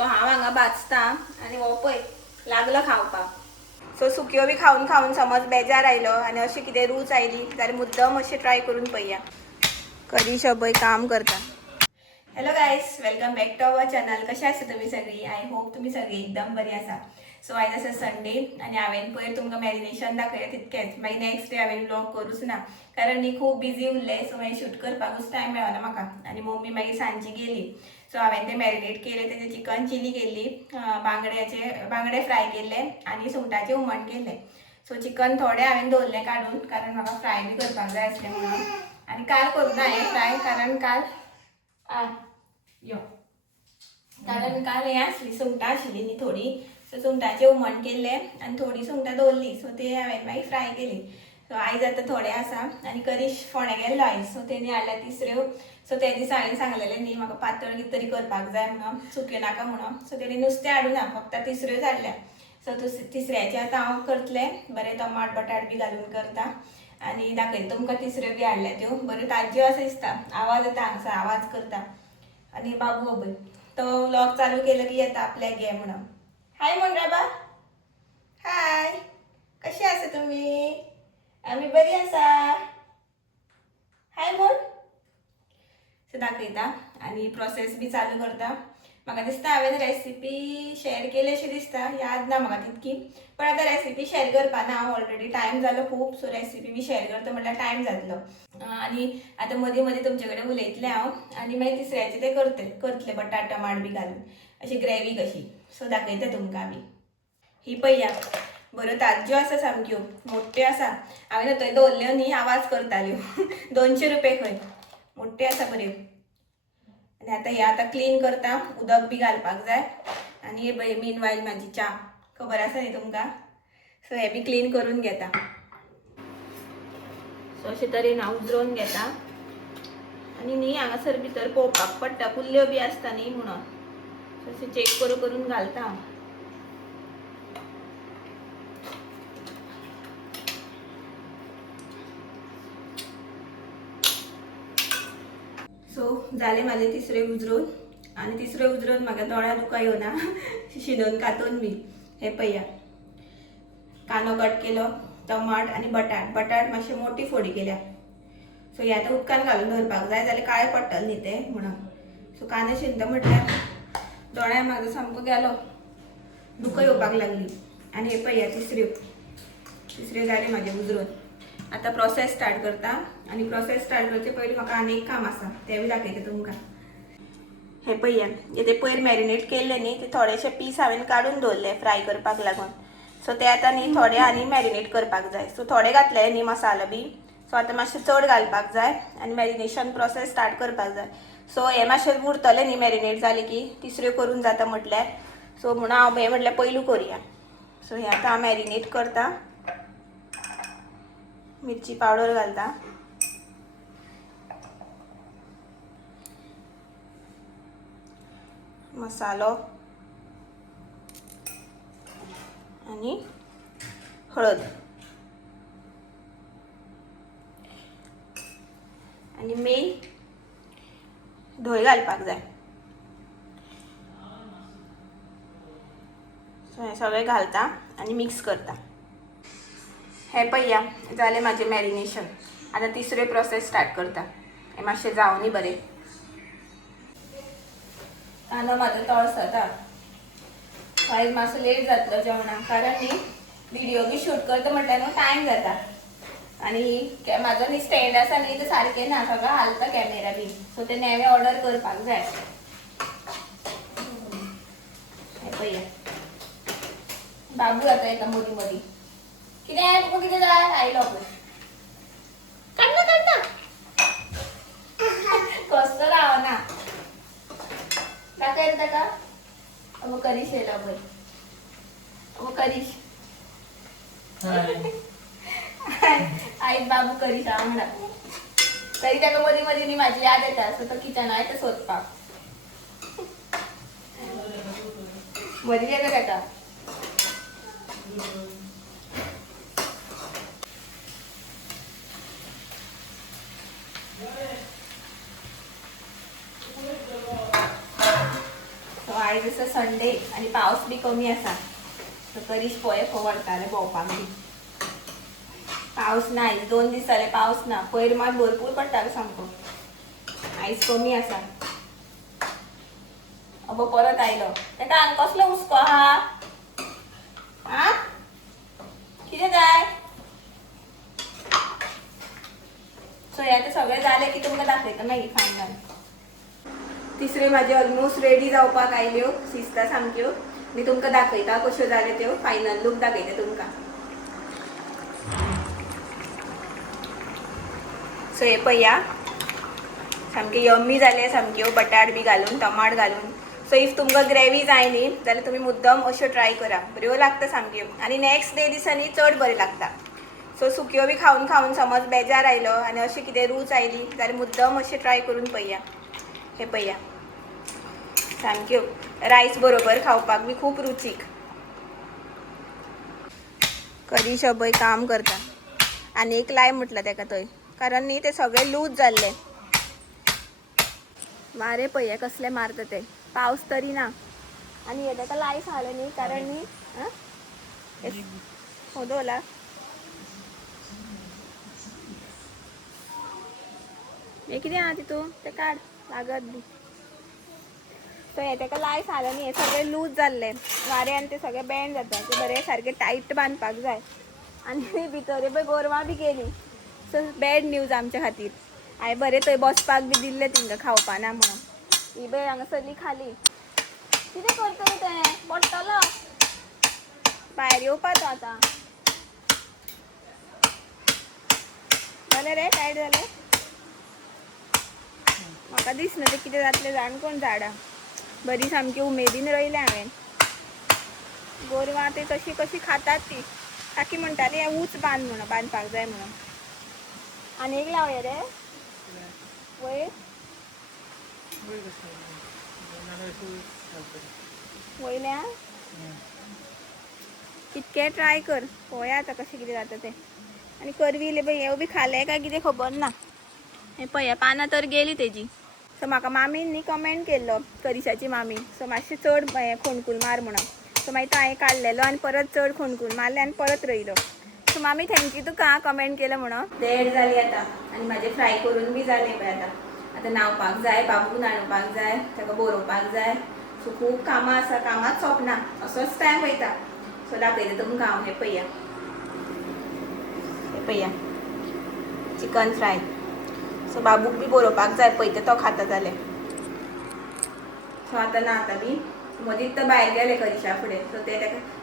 So हांव हांगा भाजता आनी हो पळय लागलो खावपाक. सो सुक्यो बी खाऊन खाऊन समज बेजार आयलो आनी अशी कितें रूच आयली जाल्यार मुद्दम अशें ट्राय करून पळया. कधी शबय काम करता. Hello guys, welcome back to our channel. कशें आसा तुमी सगळीं? आय होप तुमी सगळीं एकदम बरी आसा. सो आयज आसा संडे आनी हांवें पयर तुमकां मॅरिनेशन दाखयलें तितकेंच. मागीर नेक्स्ट डे हांवें व्लॉग करूच ना कारण न्ही खूब बिजी उरलें. सो मागीर शूट करपाकूच टायम मेळना म्हाका आनी मम्मी मागीर सांजची गेली. सो हांवें तें मॅरिनेट केलें. तेजें चिकन चिली केल्ली, बांगडे फ्राय केल्ले आनी सुंगटाचें हुमण केल्लें. सो चिकन थोडें हांवें दवरलें काडून कारण म्हाका फ्राय बी करपाक जाय आसलें म्हणून. आनी काल करूं ना हांवें फ्राय कारण काल हें आसली सुंगटां आशिल्लीं न्ही थोडी. सो सुंगटाचें हुमण केल्लें आनी थोडी सुंगटां दवरलीं. सो ते हांवें मागीर फ्राय केली. सो आयज आतां थोडें आसा आनी करीश फोंड्या गेल्लो आयज. सो तेणी हाडल्या तिसऱ्यो. सो त्या दिसा हांवें सांगलेलें न्ही म्हाका पातळ कितें तरी करपाक जाय म्हणून, सुक्यो नाका म्हणून. सो तेणी नुस्तें हाडूं ना, फक्त तिसऱ्योच हाडल्या. सो तिसऱ्याचें आतां हांव करतलें. बरें टमाट बटाट बी घालून करता आनी दाखयता तुमकां. तिसऱ्यो बी हाडल्या त्यो बऱ्यो ताज्यो आसा दिसता. आवाज येता हांगसर, आवाज करता. आनी बाबू हो पळय तो व्लॉग चालू केलो की येता आपल्याक घे म्हणून. हाय म्हण राबा. हाय, कशी आसा तुमी? आमी बरी आसा. हाय म्हण. सो दाखयता आनी प्रोसेस बी चालू करता. म्हाका दिसता हांवें रेसिपी शेअर केली अशी दिसता, याद ना म्हाका तितकी. पण आतां रेसिपी शेअर करपा ना हांव, ऑलरेडी टायम जालो खूब. सो रेसिपी बी शेअर करता म्हटल्यार टायम जातलो. आनी आतां मदीं मदीं तुमचे कडेन उलयतलें हांव आनी मागीर तिसऱ्याचें तें करतलें बटाट टमाट बी घालून अशी ग्रेवी कशी. सो दाखयता तुमकां आमी. ही पळया बऱ्यो ताज्यो आसा सामक्यो, मोठ्यो आसा. हांवें थंय दवरल्यो न्ही, आवाज करताल्यो. 200 रुपये खंय, मोठ्यो आसा बऱ्यो. आनी आतां हे आतां क्लीन करता, उदक बी घालपाक जाय. आनी हे पळय मीनवायल म्हाजी च्या, खबर आसा न्ही तुमकां. सो हे बी क्लीन करून घेता. सो अशे तरेन हांव उजरोवन घेता. आनी न्ही हांगासर भितर पळोवपाक पडटा कुल्ल्यो बी आसता न्ही म्हणून. सो अशें चॅक करून करून घालता हांव. सो जालें म्हाजें तिसरें उजरोवन. आनी तिसरें उजरोवन म्हाका दोळ्या दुका येवना शिनून कातून बी. हे पळया कांदो कट केलो, टमाट आनी बटाट मातशी मोठी फोडी केल्या. सो हे आतां उदकान घालून दवरपाक जाय जाल्यार काळें पडटलें न्ही तें म्हणून. सो कांदो शिनता म्हटल्यार दोळ्यार म्हाजो सामको गेलो, दुकां येवपाक लागली. आनी हे पळया तिसऱ्यो जालें म्हाजें उजरोवन. आतां प्रोसेस स्टार्ट करता. आनी प्रोसेस स्टार्ट करचे पयलीं म्हाका आनी एक काम आसा, तें बी दाखयता तुमकां. हे पळया ते पयर मॅरिनेट केल्ले न्ही, ते थोडेशे पीस हांवें काडून दवरले फ्राय करपाक लागून. सो ते आतां न्ही थोडे आनी मॅरिनेट करपाक जाय. सो थोडे घातले न्ही मसालो बी. सो आतां मातशें चड घालपाक जाय आनी मॅरिनेशन प्रोसेस स्टार्ट करपाक जाय. सो हे मातशें उरतलें न्ही मॅरिनेट जालें की, तिसऱ्यो करून जाता म्हटल्यार. सो म्हणून हांव हें म्हटल्यार पयलू करुया. सो हें आतां हांव मॅरिनेट करता. मिरची पावडर घालता. मसालो आनी हळद आनी मेन धंय घालपाक जाय. सो हें सगळें घालता आनी मिक्स करता. हे पळया जालें म्हाजें मॅरिनेशन. आतां तिसऱ्यो प्रोसेस स्टार्ट करता. हें मातशें जावं न्ही बरें. कांदो म्हाजो तळसता. आयज मातसो लेट जातलो जेवणाक कारण न्ही व्हिडिओ बी शूट करता म्हटल्यार न्हू टायम जाता. आनी म्हाजो न्ही स्टँड आसा न्ही तें सारकें ना, सगळो हालता कॅमेरा बी. सो तें नेवें ऑर्डर करपाक जाय. हे पळया बाबू आतां येता मदीं मदीं. कितें जाय तुका, कितें जाय? आयलो पळय. काडना कसलो रावना. दाखय ताका. अगो करीश येयलो पळय. अगो करीश. आयज बाबू करीश वांगडा. तरी ताका मदीं मदीं न्ही म्हाजी याद येता. सो तो किचनाक येता सोदपाक. मदीं येता ताका. आयज आसा संडे आणि पावस बी कमी आसा तर करीश पोहे पडटाले भोंवपाक बी. पावस ना आयज 2 दीस जाले पावस ना. पयर मात भरपूर पडटालो सामको. आयज कमी आसा. अबो परत आयलो. तेका हांगा कसलो हुस्को आहा? आ? कितें जाय? सो हे आतां सगळें जालें की तुमकां दाखयता मागीर फायनल. तिसऱ्यो भाजी ऑलमोस्ट रेडी जावपाक आयल्यो, शिजता सामक्यो. मी तुमकां दाखयता कश्यो जाल्यो त्यो. फायनल लूक दाखयता तुमकां. सो हे पळया सामके यम्मी जाले सामक्यो बटाट बी घालून टमाट घालून. सो इफ तुमकां ग्रेवी जाय न्ही जाल्यार तुमी मुद्दम अश्यो ट्राय करा. बऱ्यो लागता सामक्यो आनी नेक्स्ट डे दिसांनी चड बरें लागता. सो सुक्यो बी खावन खावन समज बेजार आयलो आनी अशी कितें रूच आयली जाल्यार मुद्दम अशें ट्राय करून पळया. हे पळया सामक्यो रायस बरोबर खावपाक बी खूब रुचीक. कधी शबय काम करता आनी एक लाय म्हटलं तेका थंय कारण न्ही ते सगळे लूज जाल्ले. वारे पळया कसले मारता ते. पावस तरी ना आनी हे ताका लायस आले न्ही कारण न्ही होदोला हे कितें आहा तितून ते काड लागत बी. सो हे ताका लायस आले न्ही हे सगळे लूज जाल्ले वाऱ्यान ते सगळे बँड जाता. ते बरे सारके टायट बांदपाक जाय आनी भितर पळय गोरवां बी गेली. सो बॅड न्यूज आमच्या खातीर. हांवें बरें थंय बसपाक बी दिल्लें तिंका खावपा ना म्हणून. ही बय हांगासरली खाली. कितें करता रे तें पडटलो भायर येवपा तो आतां. जालें रे टायट जालें. म्हाका दिसना तें कितें जातलें जाण कोण झाडां. बरी सामकी उमेदीन रोयलें हांवें. गोरवां ते तशी कशी खातात ती. ताकी म्हणटाली हें उंच बांद म्हणून बांदपाक जाय म्हणून. आनी एक लावया रे वयर वयल्या कितके ट्राय कर पळोवया आतां कशें कितें जाता तें. आनी करवी इल्ले पळय हे बी खालें काय कितें खबर ना. हे पळया पानां तर गेली तेजी. सो म्हाका मामीन न्ही कमेंट केल्लो करिशाची मामी. सो मातशें चड खोणकूल मार म्हणून. सो मागीर तो हांवें काडलेलो आनी परत चड खोणकूल मारले आनी परत रोयलो. सो मामी थँक्यू तुका कमेंट केलं म्हणून. देड जाली आतां आनी म्हाजें फ्राय करून बी जालें पळय आतां. आतां न्हांवपाक जाय बाबूक न्हाणोवपाक जाय ताका बरोवपाक जाय. सो खूब कामां आसा कामाच सोंपना असोच टायम वयता. सो दाखयता तुमकां हांव. हे पळया हे पळया चिकन फ्राय. सो बाबूक बी बरोवपाक जाय पळयता तो खाता जाल्यार. सो आतां न्हाता बी मदींच तो भायर गेले करिशा फुडें. सो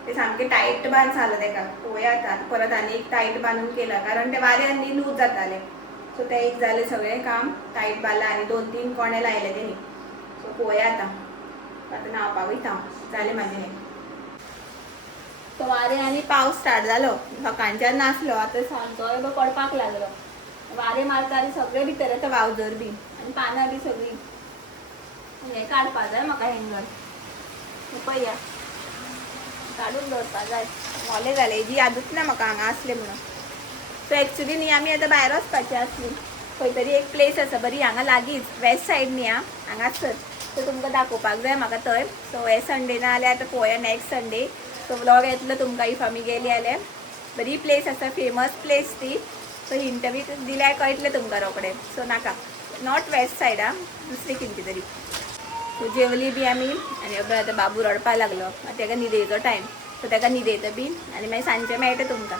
ते सामके टायट बांद जालो ताका. पळोवया आतां परत आनी एक टायट बांदून केला कारण ते वाऱ्यान न्ही लूज जाताले. सो तें एक जालें सगळें काम टायट बांदलां आनी 2-3 कोणे लायले तेणी. सो पळोवया आतां. आतां न्हावपाक वयता हांव. जालें म्हाजें हें. तो वारें आनी पावस स्टार्ट जालो. सकाळच्यान नासलो आतां सांजचो पडपाक लागलो. वारें मारता आनी सगळे भितर येता वावजर बी आनी पानां बी सगळीं. हें काडपा जाय म्हाका हँगर. हे पळया काडून दवरपा जाय. मोले जालें हेजी यादूच ना म्हाका हांगा आसलें म्हणून. सो एक्चुली न्ही आमी आतां भायर वचपाची आसली. खंय तरी एक प्लेस आसा बरी हांगा लागींच वेस्ट सायड न्ही आं हांगासर. सो तुमकां दाखोवपाक जाय म्हाका थंय. सो हे संडे ना जाल्यार आतां पळोवया नेक्स्ट संडे. सो व्लॉग येतलो तुमकां इफ आमी गेली जाल्यार. बरी प्लेस आसा फेमस प्लेस ती. सो हिंट बी दिल्यार कळटलें तुमकां रोखडें. सो नाका नॉट वेस्ट सायड आं दुसरी खंयची तरी. सो जेवली बी आमी आनी आतां बाबू रडपा लागलो. ताका न्हिदेचो टायम. सो ताका न्हिदयता बी आनी मागीर सांजचें मेळटा तुमकां.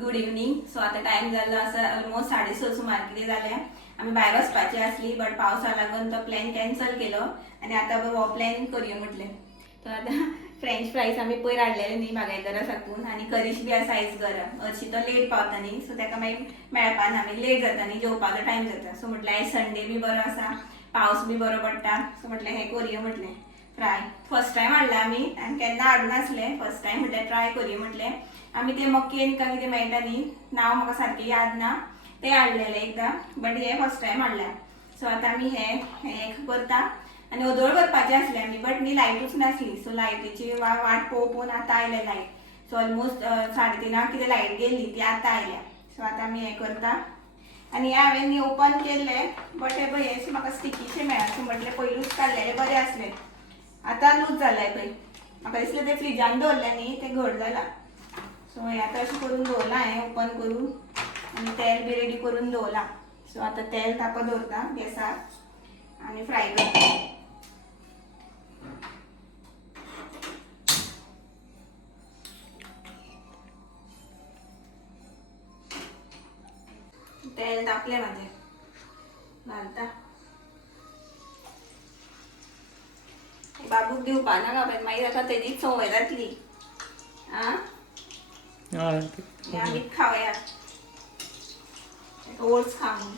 Good evening. सो आतां टायम जाल्लो आसा ऑलमोस्ट 6:30 सुमार कितें जालें. आमी भायर वचपाची आसली बट पावसा लागून तो प्लॅन कॅन्सल केलो आनी आतां हो प्लॅन करया म्हटलें. सो आतां फ्रेंच फ्रायज आमी पयर हाडलेले न्ही बागायतरा साकून आनी करीश बी आसा आयज घरा. हरशी तो लेट पावता न्ही सो ताका मागीर मेळपाना मागीर लेट जाता न्ही जेवपाचो टायम जाता. सो म्हटलें आयज संडे बी बरो आसा पावस बी बरो पडटा. सो म्हटलें हें करया म्हटलें फ्राय. फर्स्ट टायम हाडलां आमी आनी केन्ना हाडूं नासलें. फर्स्ट टायम म्हटल्यार ट्राय करया म्हटलें. आमी ते मक्केन काय कितें मेळटा न्ही नांव म्हाका सारकें याद ना तें हाडलेलें एकदां बट हें फर्स्ट टायम हाडलां. सो आतां आमी हें करता आनी ओदोळ करपाचें आसलें आमी बट न्ही लायटूच नासली. सो लायटीची वाट पळोवन आतां आयलें लायट. सो ऑलमोस्ट 3:30 कितें लायट गेल्ली ती आतां आयल्या. सो आतां आमी हें करता आनी हें हांवें न्ही ओपन केल्लें बट हे पळय हें म्हाका स्टिकीचें मेळ्ळा. सो म्हटलें पयलूच काडलेलें बरें आसलें. आता लूज झालाय पळय. म्हाका दिसलें ते फ्रिजान दवरलें न्ही ते घट जाला. सो हे आता अशें करून दवरला हांवें ओपन करून आनी तेल बी रेडी करून दवरला. सो आता तेल तापत दवरता गॅसार आनी फ्राय करता. तेल तापलें म्हाजें, घालता. बाबूक दिवपा नाका पण मागीर आतां तेजीच संवय जातली. आं आमीच खावया. ओट्स खा म्हणून.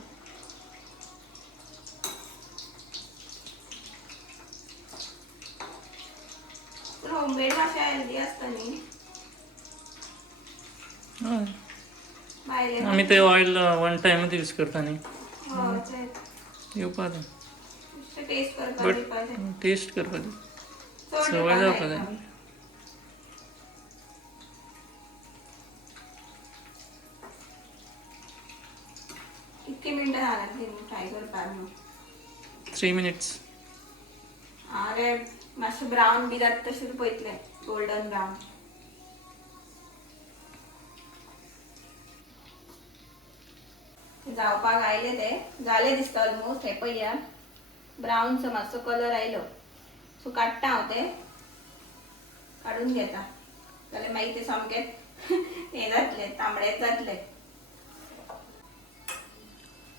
होममेड मातशें हेल्दी आसता न्ही. आम्ही ते ऑइल वन टाइमच यूज करता न्ही. हय तेच. येवपा जाय. टेस्ट करपाक बट दिवपाचें. टेस्ट करपा जाय. चड सवय दिवपाक जावपा जायना. जाय. कितके मिनटां जालां फ्राय करपाक न्हू. 3 minutes. अरे मातशें ब्रावन बी जाता तशें पळयतलें, गोल्डन ब्रावन. जावपाक आयले ते जाले दिसता ऑलमोस्ट. हे पळया ब्रावनसो मातसो कलर आयलो. सो काडटा हांव ते, काडून घेता. जाल्यार मागीर ते सामकें हें जातलें, तांबडेच जातले.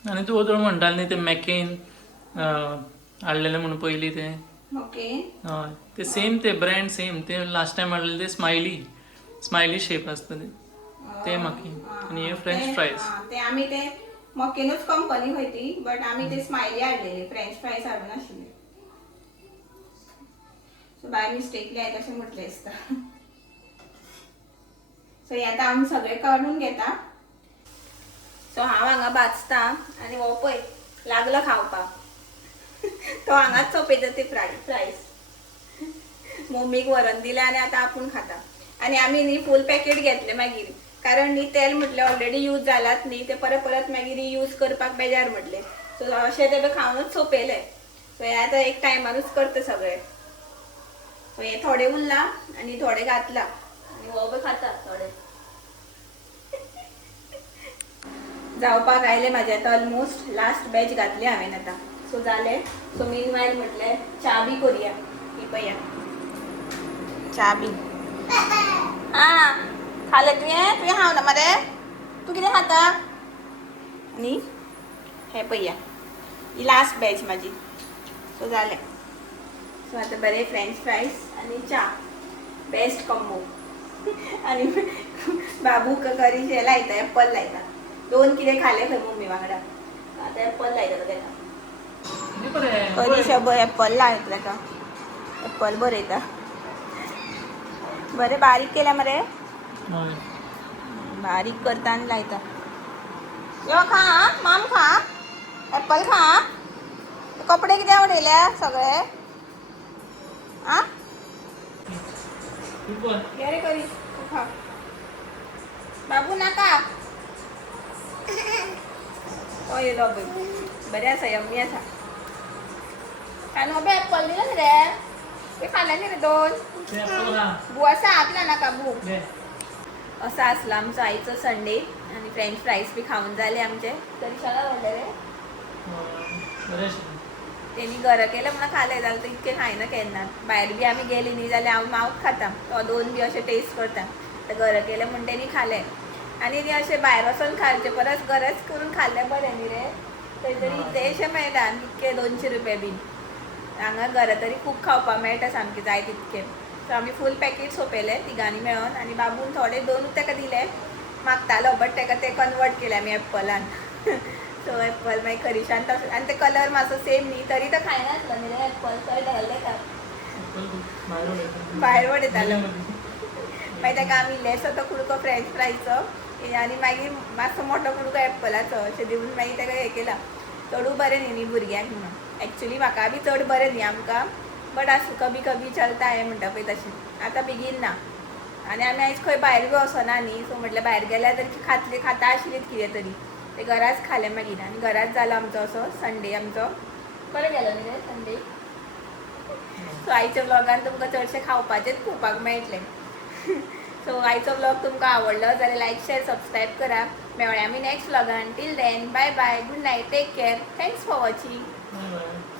आनी तूं वगळ म्हणटाली न्ही ते मॅकेन हाडलेले म्हणून पयलीं ते. ओके. हय ते सेम ते ब्रँड सेम ते लास्ट टायम हाडलेले ते स्मायली शेप आसता ते मॅकेन आनी हे फ्रेंच फ्रायज. ते आमी ते मकेनूच कंपनी खंय ती, बट आमी ते स्मायली हाडलेले, फ्रेंच फ्रायज हाडून नाशिल्ले. सो बाय मिस्टेकली हांवें तशें म्हटलें दिसता. सो हे आतां आमी सगळे काडून घेता. सो हांव हांगा भाजता आनी हो पळय लागलो खावपाक. तो हांगाच चोपयता ते फ्रायज. मम्मीक व्हरून दिले आनी आतां आपूण खाता. आनी आमी न्ही फूल पॅकेट घेतले मागीर, कारण न्ही तेल म्हटलें ऑलरेडी यूज जालात न्ही ते परत परत मागीर यूज करपाक बेजार म्हटलें. सो अशें तें खावनूच सोंपयलें. सो हे आतां एक टायमारूच करता सगळें. सो हे थोडे उरला आनी थोडे घातला आनी हो बी खाता थोडे. जावपाक आयले म्हाजे आतां ऑलमोस्ट. लास्ट बॅच घातली हांवें आतां. सो जालें. सो मीनवायल म्हटलें च्या बी करुया. ही पळया च्या बी. आं खालें तुवें खावना मरे. तूं कितें खाता? आनी हें पळया ही लास्ट बॅच म्हाजी. सो जालें. सो आतां बरें फ्रेंच फ्रायज आनी च्या. Best combo. आनी बाबूक करीश हें लायता, एप्पल लायता. 2 कितें खालें खंय मम्मी वांगडा. आतां एप्पल लायता तेका. करीश एप्पल लायता तेका. एप्पल बरयता. बरें बारीक केल्या मरे. बारीक करता आनी लायता. यो खा माम खा. एप्पल खा. कपडे कितें उडयल्या सगळे. आं घे रे करीश खा. बाबू नाका. तो येयलो पळय. बरें आसा, यम्मी आसा. कानू बी एप्पल दिलो न्ही रे. तुवें खाल्ले न्ही रे 2. बू आसा आपला नाका बू. असं असलं आमचं आईचं संडे. आणि फ्रेंच फ्राईज बी खाऊन झाले आमचे. तरी सगळं आवडले रे. त्यांनी घरा केलं म्हणून खाले जाल्यार इतके खायना केन्ना. भायर बी आमी गेली न्ही जाल्यार हांव मावच खाता. तो 2 बी अशें टेस्ट करता. तर घरा केले म्हणून त्यांनी खाले. आनी न्ही अशें भायर वचून खावचे परस घराच करून खाल्लें बरें न्ही रे. थंय तरी इतलेशें मेळटा इतके 200 रुपया बीन. हांगा घरा तरी खूब खावपाक मेळटा सामकें जाय तितकें. सो आमी फूल पॅकेट सोंपयले तिगांनी मेळोन. आनी बाबून थोडे 2 ताका दिले. मागतालो बट ताका ते कन्वर्ट केले आमी एप्पलान. सो एप्पल मागीर करिशान तसो. आनी ते कलर मातसो सेम न्ही तरी तो खायना आसलो न्ही रे एप्पल. थंय घाल्ले का भायर उडयतालो. मागीर ताका आमी इल्लेसो तो कुडको फ्रेंच फ्रायजचो आनी मागीर मातसो मोठो कुडको एप्पलाचो अशें दिवन मागीर ताका हें केलां. चडू बरें न्ही भुरग्यांक म्हणून. एक्चुली म्हाका बी चड बरें न्ही आमकां. बट आसूं कभी कभी चलता हें म्हणटा पळय तशें. आतां बेगीन ना. आनी आमी आयज खंय भायर बी वचना न्ही. सो म्हटल्यार भायर गेल्यार तरी खाता आशिल्लीत कितें तरी. ते घराच खालें मागीर. आनी घराच जालो आमचो असो संडे आमचो. बरो गेलो न्ही रे संडे. सो आयच्या ब्लॉगान तुमकां चडशे खावपाचेच पळोवपाक मेळटले. सो आयचो ब्लॉग तुमकां आवडलो जाल्यार लायक शेअर सबस्क्राईब करा. मेळया आमी नेक्स्ट ब्लॉगान. Till then bye bye, good night, take care, thanks for watching. Bye bye.